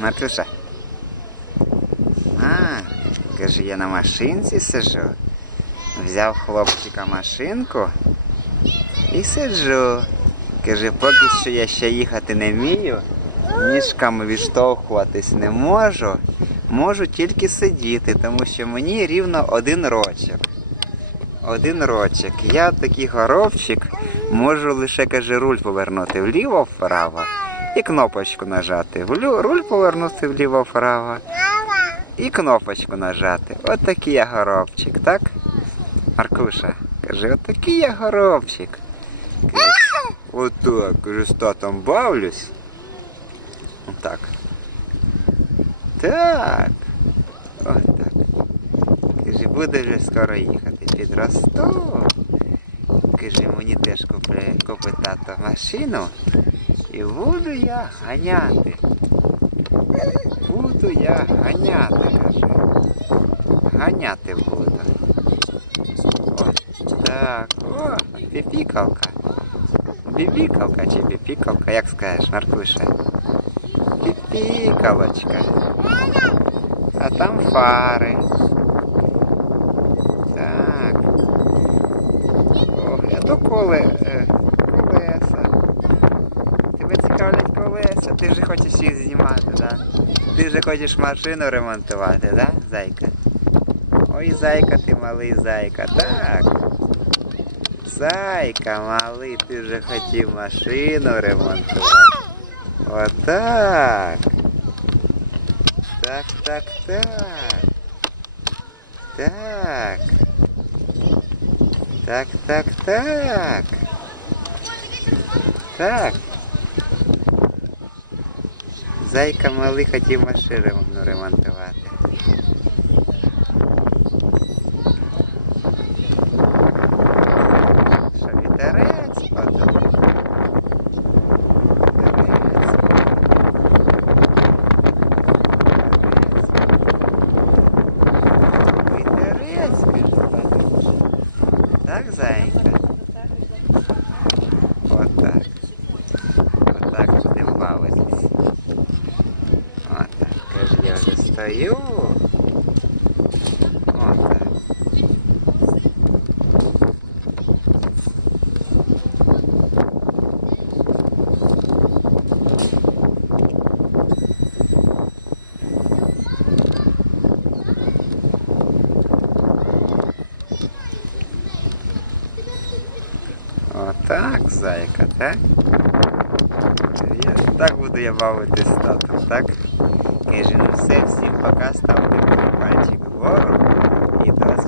Маркуша. А, каже, я на машинці сиджу. Взяв хлопчика машинку і сиджу. Каже, поки що я ще їхати не вмію, ніжками відштовхуватись не можу. Можу тільки сидіти, тому що мені рівно один рочок. Один рочок. Я такий горобчик, можу лише каже, руль повернути вліво-вправо і кнопочку нажати. Руль повернути вліво-вправо і кнопочку нажати. От такий я горобчик, так? Маркуша, каже, от такий я горобчик. Отак, каже, з татом бавлюсь. Отак. Так. Отак. Каже, буде вже скоро їхати. Підросту. Каже, мені теж купить тато машину. І буду я ганяти. Буду я ганяти, каже. Ганяти буду. Ось так. О, піпікалка. Бібікалка чи піпікалка, як скажеш, Маркуша? Піпікалочка. А там фари. Так. Ох, а то коле, колеса, ти вже хочеш їх знімати, да? Ти вже хочеш машину ремонтувати, да, зайка? Ой, зайка, ти малий зайка, так. Зайка, малий, ти вже хотів машину ремонтувати. Отак. Так, так, так. Так. Так, так, так. Так. Зайка малий хотів машину ремонтувати. Так, зайка? Отак. Отак Каже, я вже стою. Отак. Отак, зайка, так? Я, так буду я бавитись з татом, так? Книжин. Все, всім пока, ставте пальчик вгору і до